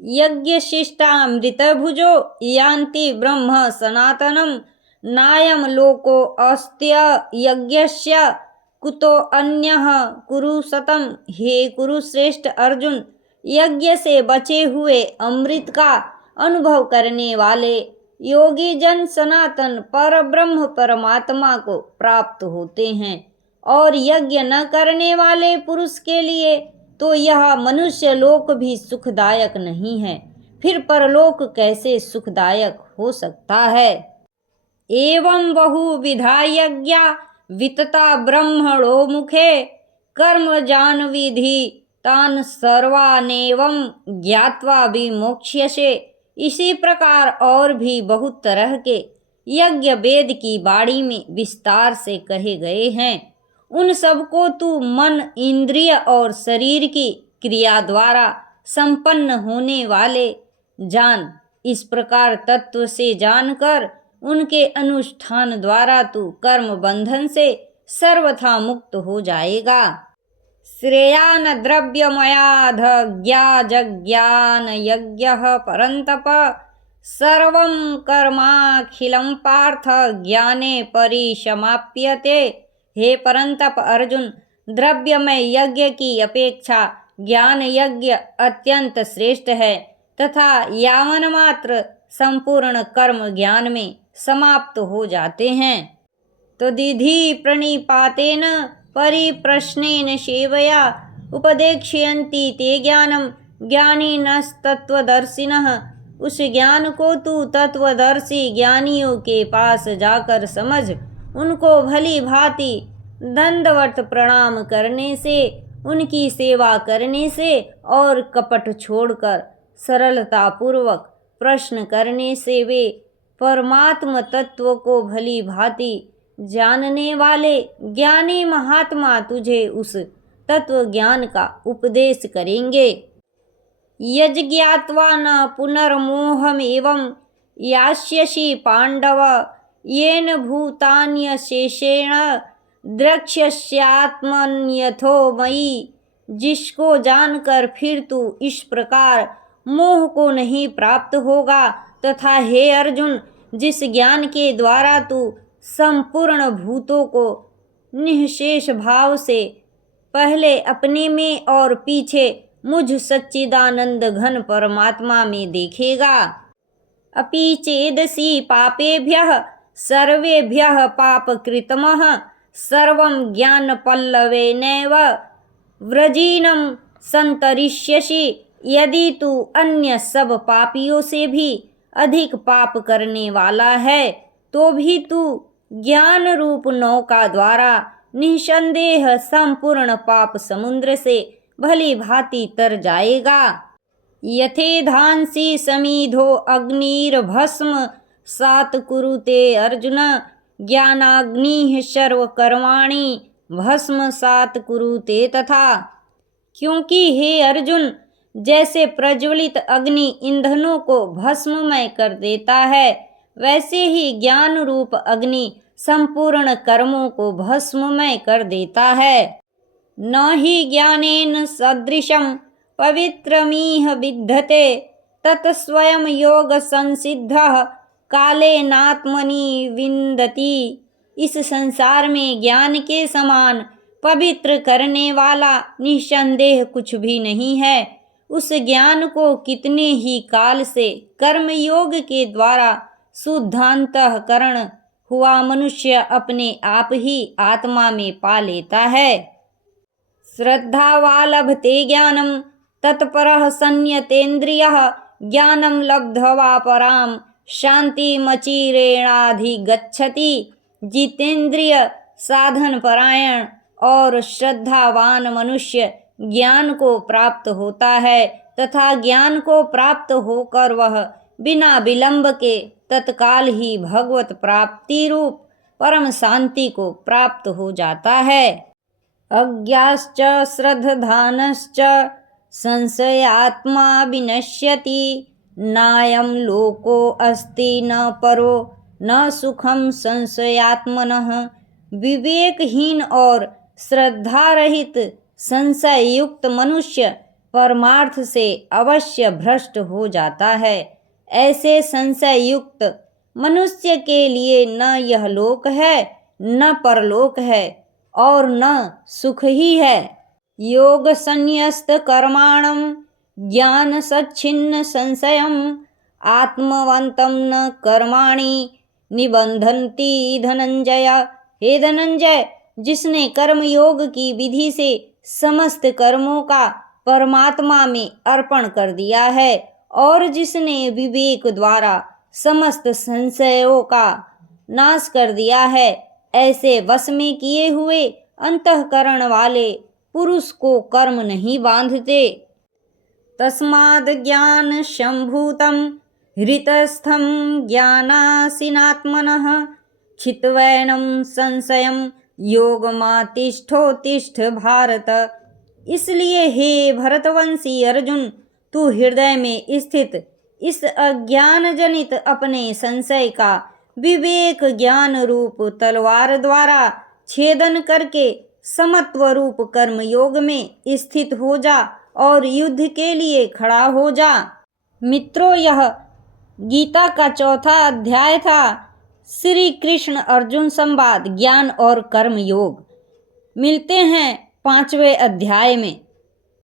यज्ञशिष्टामृतभुजो यान्ति ब्रह्म सनातनम नायम लोको अस्त्य यज्ञस्य कुतो अन्यः कुरु सतम। हे कुरुश्रेष्ठ अर्जुन, यज्ञ से बचे हुए अमृत का अनुभव करने वाले योगी जन सनातन पर ब्रह्म परमात्मा को प्राप्त होते हैं, और यज्ञ न करने वाले पुरुष के लिए तो यह मनुष्य लोक भी सुखदायक नहीं है, फिर परलोक कैसे सुखदायक हो सकता है। एवं बहुविधा यज्ञा वितता ब्रह्मणो मुखे कर्म जान विधि तान सर्वानेवं ज्ञात्वा विमोक्ष्यसे। इसी प्रकार और भी बहुत तरह के यज्ञ वेद की बाणी में विस्तार से कहे गए हैं। उन सबको तू मन, इंद्रिय और शरीर की क्रिया द्वारा संपन्न होने वाले जान। इस प्रकार तत्व से जानकर उनके अनुष्ठान द्वारा तू कर्म बंधन से सर्वथा मुक्त हो जाएगा। श्रेयान द्रव्यमयाधज्ञा जज्ञान यज्ञः परन्तप सर्वं कर्माखिलं पार्थ ज्ञाने परिसमाप्यते। हे परंतप अर्जुन, द्रव्यमय यज्ञ की अपेक्षा ज्ञान यज्ञ अत्यंत श्रेष्ठ है तथा यावन मात्र संपूर्ण कर्म ज्ञान में समाप्त हो जाते हैं। तदिधि प्रणिपातेन परिप्रश्नेन सेवया उपदेक्ष्यन्ति ते ज्ञानम ज्ञानिनस्तत्वदर्शिनः। उस ज्ञान को तू तत्वदर्शी ज्ञानियों के पास जाकर समझ। उनको भली भांति दंडवत प्रणाम करने से, उनकी सेवा करने से और कपट छोड़कर सरलता पूर्वक प्रश्न करने से वे परमात्म तत्व को भली भांति जानने वाले ज्ञानी महात्मा तुझे उस तत्व ज्ञान का उपदेश करेंगे। यज्ञात्वा न पुनर्मोहमेवं यास्यसि पांडव येन भूतान्यशेषेण द्रक्ष्यस्यात्मन्यथो मयि। जिसको जानकर फिर तू इस प्रकार मोह को नहीं प्राप्त होगा, तथा हे अर्जुन, जिस ज्ञान के द्वारा तू संपूर्ण भूतों को निःशेष भाव से पहले अपने में और पीछे मुझ सच्चिदानंद घन परमात्मा में देखेगा। अपि चेदसि पापेभ्यः सर्वेभ्यः पापकृतमः सर्वं ज्ञानपल्लवेनैव व्रजीनं संतरिष्यसि। यदि तू अन्य सब पापियों से भी अधिक पाप करने वाला है तो भी तू ज्ञान रूप नौका द्वारा निसंदेह संपूर्ण पाप समुद्र से भली भांति तर जाएगा। यथेधांसि समीधो अग्निर्भस्म सात कुरुते अर्जुन ज्ञानाग्निः सर्वकर्माणि भस्म सात कुरुते तथा। क्योंकि हे अर्जुन, जैसे प्रज्वलित अग्नि ईंधनों को भस्ममय कर देता है, वैसे ही ज्ञान रूप अग्नि संपूर्ण कर्मों को भस्ममय कर देता है। न हि ज्ञानेन सदृशं पवित्रमिह विद्यते तत्स्वयं योग संसिद्धः कालेनात्मनि विन्दति। इस संसार में ज्ञान के समान पवित्र करने वाला निसंदेह कुछ भी नहीं है। उस ज्ञान को कितने ही काल से कर्मयोग के द्वारा शुद्धांतःकरण हुआ मनुष्य अपने आप ही आत्मा में पा लेता है। श्रद्धावा लभते ज्ञानम तत्परः संयतेन्द्रियः ज्ञानम लब्ध्वा पराम शांतिमचिरेणाधिगच्छति। जितेंद्रिय साधन परायण और श्रद्धावान मनुष्य ज्ञान को प्राप्त होता है तथा ज्ञान को प्राप्त होकर वह बिना विलंब के तत्काल ही भगवत प्राप्ति रूप परम शांति को प्राप्त हो जाता है। अज्ञाश्च श्रद्धानश्च संशयात्मा विनश्यति नायं लोको अस्ति न परो न सुखम संशयात्मनः। विवेकहीन और श्रद्धा रहित संशय युक्त मनुष्य परमार्थ से अवश्य भ्रष्ट हो जाता है। ऐसे संशय युक्त मनुष्य के लिए न यह लोक है, न परलोक है, और न सुख ही है। योग संन्यस्त कर्माणं ज्ञान सच्छिन्न संशयम् आत्मवन्तं न कर्माणि निबंधन्ति धनंजय। हे धनंजय, जिसने कर्म योग की विधि से समस्त कर्मों का परमात्मा में अर्पण कर दिया है और जिसने विवेक द्वारा समस्त संशयों का नाश कर दिया है, ऐसे वश में किए हुए अंतःकरण वाले पुरुष को कर्म नहीं बांधते। तस्माद् ज्ञान संभूतं हृतस्थं ज्ञानासीनात्मनः छित्त्वैनं संशयं योगमातिष्ठोत्तिष्ठ भारत। इसलिए हे भरतवंशी अर्जुन, तू हृदय में स्थित इस अज्ञान जनित अपने संशय का विवेक ज्ञान रूप तलवार द्वारा छेदन करके समत्व रूप कर्म योग में स्थित हो जा और युद्ध के लिए खड़ा हो जा। मित्रों, यह गीता का चौथा अध्याय था, श्री कृष्ण अर्जुन संवाद ज्ञान और कर्म योग। मिलते हैं 5वें अध्याय में।